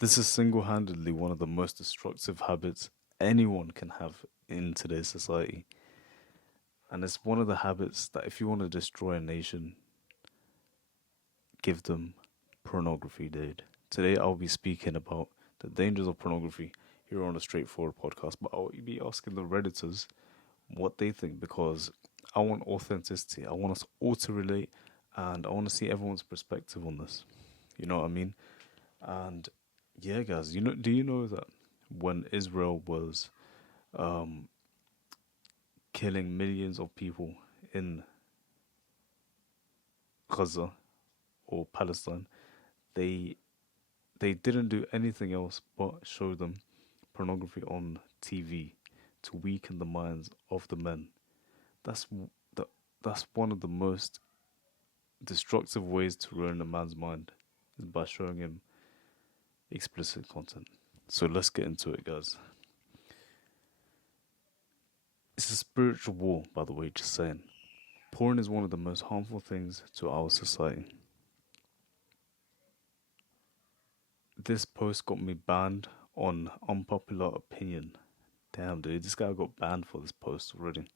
This is single handedly one of the most destructive habits anyone can have in today's society. And it's one of the habits that if you want to destroy a nation, give them pornography, dude. Today I'll be speaking about the dangers of pornography here on a straightforward podcast, but I'll be asking the Redditors what they think because I want authenticity. I want us all to relate and I want to see everyone's perspective on this. You know what I mean? And yeah, guys, do you know that when Israel was um, killing millions of people in Gaza or Palestine, they they didn't do anything else but show them pornography on TV to weaken the minds of the men. That's the that's one of the most destructive ways to ruin a man's mind is by showing him explicit content. So let's get into it, guys. It's a spiritual war, by the way, just saying. Porn is one of the most harmful things to our society. This post got me banned on unpopular opinion. Damn, dude, this guy got banned for this post already.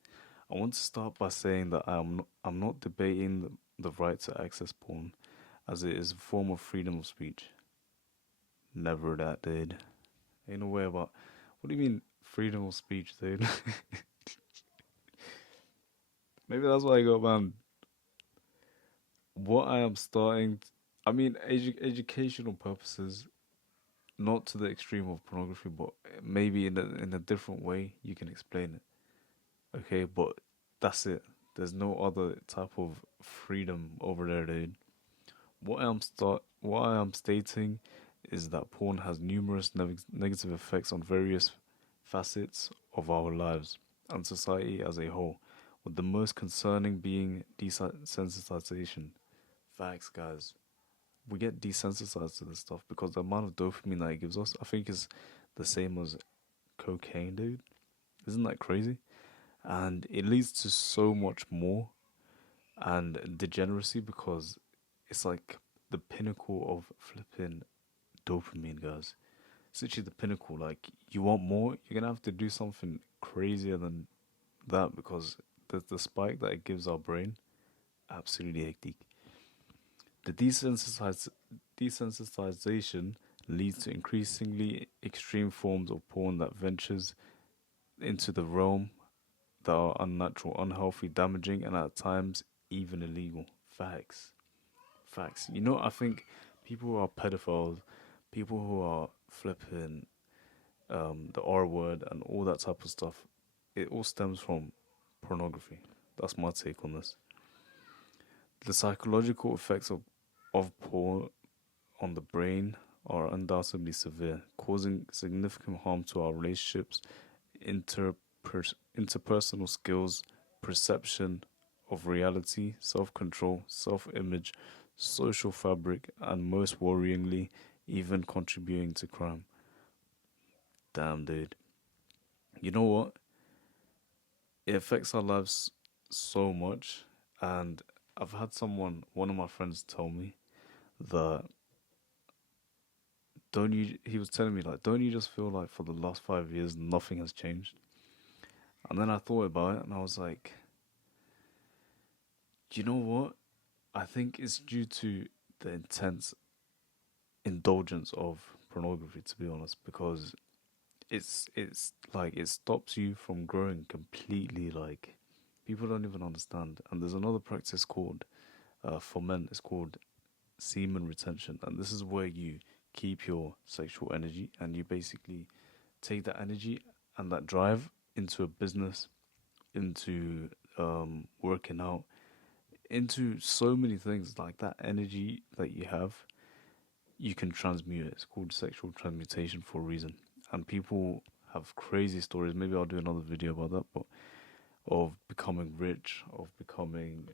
I want to start by saying that I'm not debating the right to access porn, as it is a form of freedom of speech. Never that, dude. Ain't no way about. What do you mean freedom of speech, dude? Maybe that's why I got banned. What I am starting, I mean, educational purposes, not to the extreme of pornography, but maybe in a different way you can explain it. Okay, but that's it. There's no other type of freedom over there, dude. What I am stating is that porn has numerous negative effects on various facets of our lives and society as a whole, with the most concerning being desensitization. Facts, guys. We get desensitized to this stuff because the amount of dopamine that it gives us, I think, is the same as cocaine, dude. Isn't that crazy? And it leads to so much more and degeneracy because it's like the pinnacle of flipping dopamine, guys. It's literally the pinnacle. Like, you want more, you're gonna have to do something crazier than that because the spike that it gives our brain, absolutely hectic. The desensitization leads to increasingly extreme forms of porn that ventures into the realm that are unnatural, unhealthy, damaging, and at times even illegal. Facts. Facts. I think people who are pedophiles, people who are flipping the R word and all that type of stuff, it all stems from pornography. That's my take on this. The psychological effects of porn on the brain are undoubtedly severe, causing significant harm to our relationships, interpersonal skills, perception of reality, self control, self image, social fabric, and most worryingly, even contributing to crime. Damn, dude. You know what? It affects our lives so much. And I've had one of my friends tell me that he was telling me, like, don't you just feel like for the last 5 years nothing has changed? And then I thought about it and I was like, you know what? I think it's due to the intense indulgence of pornography, to be honest, because it's like it stops you from growing completely. Like, people don't even understand. And there's another practice called for men. It's called semen retention, and this is where you keep your sexual energy and you basically take that energy and that drive into a business, into working out, into so many things. Like, that energy that you have, you can transmute it. It's called sexual transmutation for a reason. And people have crazy stories. Maybe I'll do another video about that, but of becoming rich, of becoming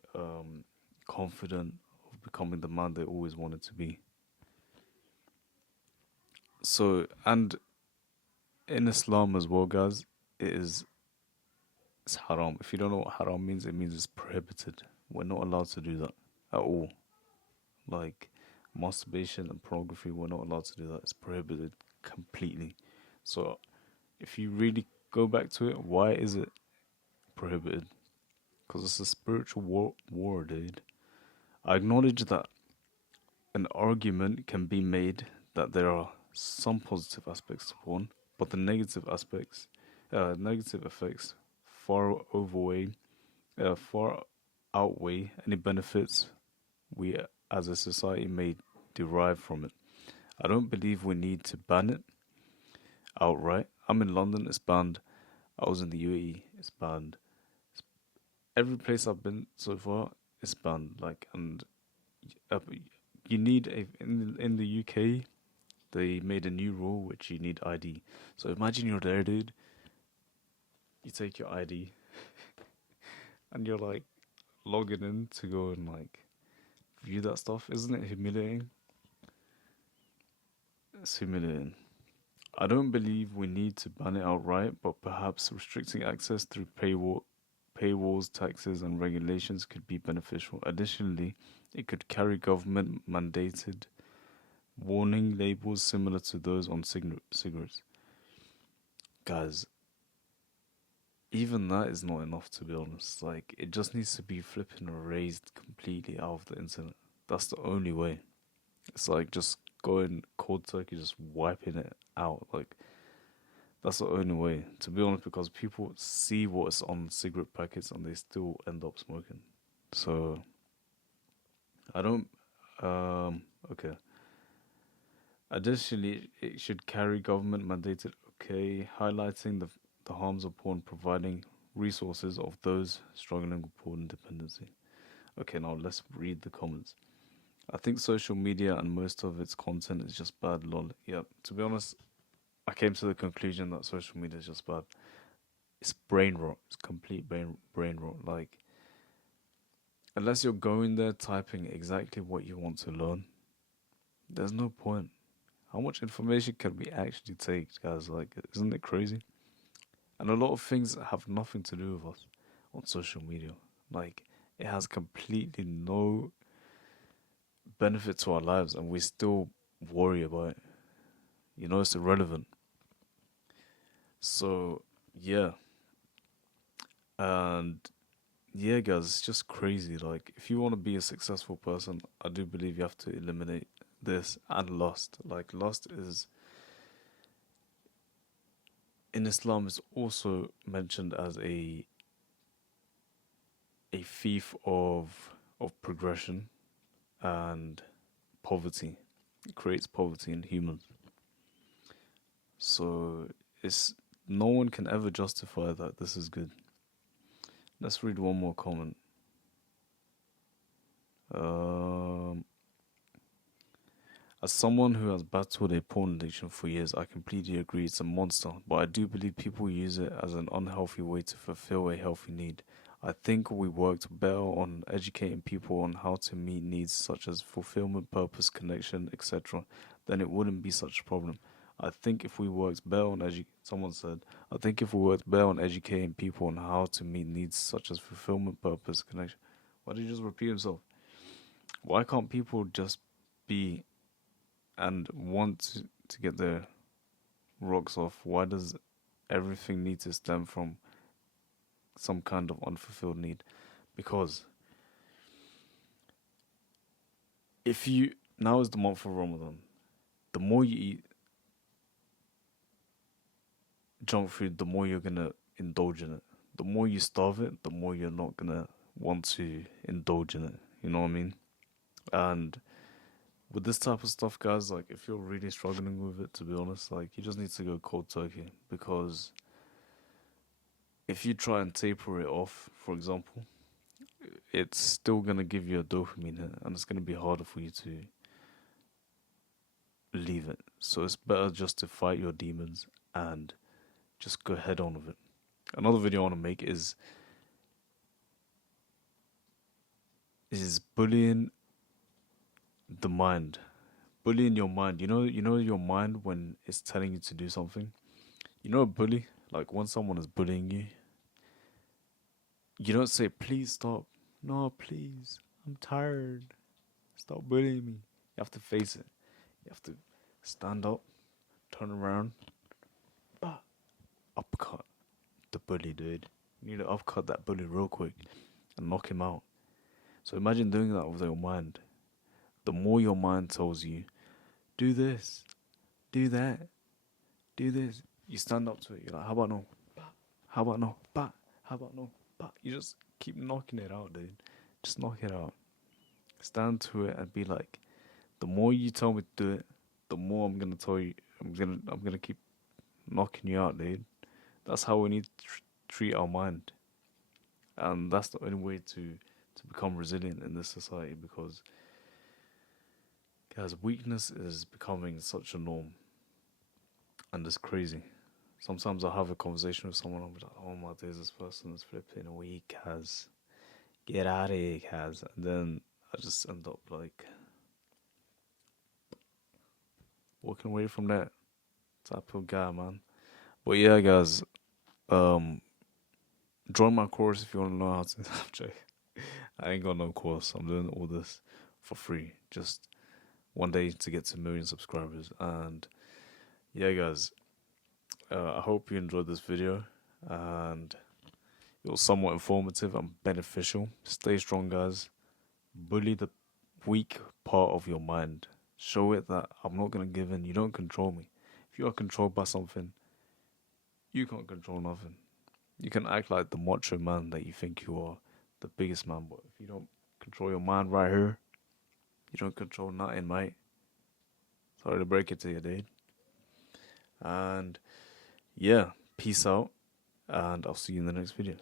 confident, of becoming the man they always wanted to be. So, and in Islam as well, guys, it's haram. If you don't know what haram means, it means it's prohibited. We're not allowed to do that at all. Like, Masturbation and pornography, we're not allowed to do that. It's prohibited completely. So if you really go back to it, why is it prohibited? Because it's a spiritual war, dude. I acknowledge that an argument can be made that there are some positive aspects to porn, but the negative effects far far outweigh any benefits we as a society may derive from it. I don't believe we need to ban it outright. I'm in London, it's banned. I was in the UAE, it's banned. Every place I've been so far, it's banned. And uh, you need in the UK, they made a new rule which you need ID. So imagine you're there, dude. You take your ID and you're like logging in to go and like view that stuff. Isn't it humiliating? It's humiliating. I don't believe we need to ban it outright, but perhaps restricting access through paywalls, taxes, and regulations could be beneficial. Additionally, it could carry government mandated warning labels similar to those on cigarettes. Guys, even that is not enough, to be honest. Like, it just needs to be flipping erased completely out of the internet. That's the only way. It's like just going cold turkey, just wiping it out. Like, that's the only way, to be honest, because people see what's on cigarette packets and they still end up smoking. So, I don't. Okay. Additionally, it should carry government mandated, okay, highlighting the harms of porn, providing resources of those struggling with porn dependency. Okay, now let's read the comments. I think social media and most of its content is just bad, lol. Yeah, to be honest, I came to the conclusion that social media is just bad. It's brain rot. It's complete brain rot. Like, unless you're going there typing exactly what you want to learn, there's no point. How much information can we actually take, guys? Like, isn't it crazy? And a lot of things have nothing to do with us on social media. Like, it has completely no benefit to our lives, and we still worry about it. You know, it's irrelevant. So, yeah. And yeah, guys, it's just crazy. Like, if you want to be a successful person, I do believe you have to eliminate this and lust. Like, lust is in Islam is also mentioned as a thief of progression and poverty. It creates poverty in humans. So it's no one can ever justify that this is good. Let's read one more comment. Um, as someone who has battled a porn addiction for years, I completely agree it's a monster, but I do believe people use it as an unhealthy way to fulfill a healthy need. I think we worked better on educating people on how to meet needs such as fulfillment, purpose, connection, etc., then it wouldn't be such a problem. I think if we worked better on someone said, I think if we worked better on educating people on how to meet needs such as fulfillment, purpose, connection. Why did he just repeat himself? Why can't people just be and want to get their rocks off? Why does everything need to stem from some kind of unfulfilled need? Because if you now is the month of Ramadan, the more you eat junk food, the more you're gonna indulge in it. The more you starve it, the more you're not gonna want to indulge in it. You know what I mean? And with this type of stuff, guys, like if you're really struggling with it, to be honest, like you just need to go cold turkey because if you try and taper it off, for example, it's still gonna give you a dopamine hit, and it's gonna be harder for you to leave it. So it's better just to fight your demons and just go head on with it. Another video I want to make is bullying the mind, bullying your mind. You know your mind when it's telling you to do something. You know a bully, like when someone is bullying you, you don't say please stop. No, please, I'm tired. Stop bullying me. You have to face it. You have to stand up, turn around, bah, uppercut the bully, dude. You need to uppercut that bully real quick and knock him out. So imagine doing that with your mind. The more your mind tells you, do this, do that, do this, you stand up to it. You're like, how about no? Bah. How about no? Bah. How about no? Bah. You just keep knocking it out, dude. Just knock it out. Stand to it and be like, the more you tell me to do it, the more I'm gonna tell you. I'm gonna keep knocking you out, dude. That's how we need to treat our mind, and that's the only way to become resilient in this society. Because, guys, weakness is becoming such a norm, and it's crazy. Sometimes I'll have a conversation with someone, I'll be like, oh my days, this person is flipping weak, has get out of here, has, and then I just end up like walking away from that type of guy, man. But yeah, guys, um, join my course if you want to know how to. I'm joking. I ain't got no course. I'm doing all this for free. Just one day to get to 1 million subscribers. And yeah, guys, I hope you enjoyed this video and it was somewhat informative and beneficial. Stay strong, guys. Bully the weak part of your mind. Show it that I'm not going to give in. You don't control me. If you are controlled by something, you can't control nothing. You can act like the macho man that you think you are, the biggest man, but if you don't control your mind right here, you don't control nothing, mate. Sorry to break it to you, dude. And yeah, peace out, and I'll see you in the next video.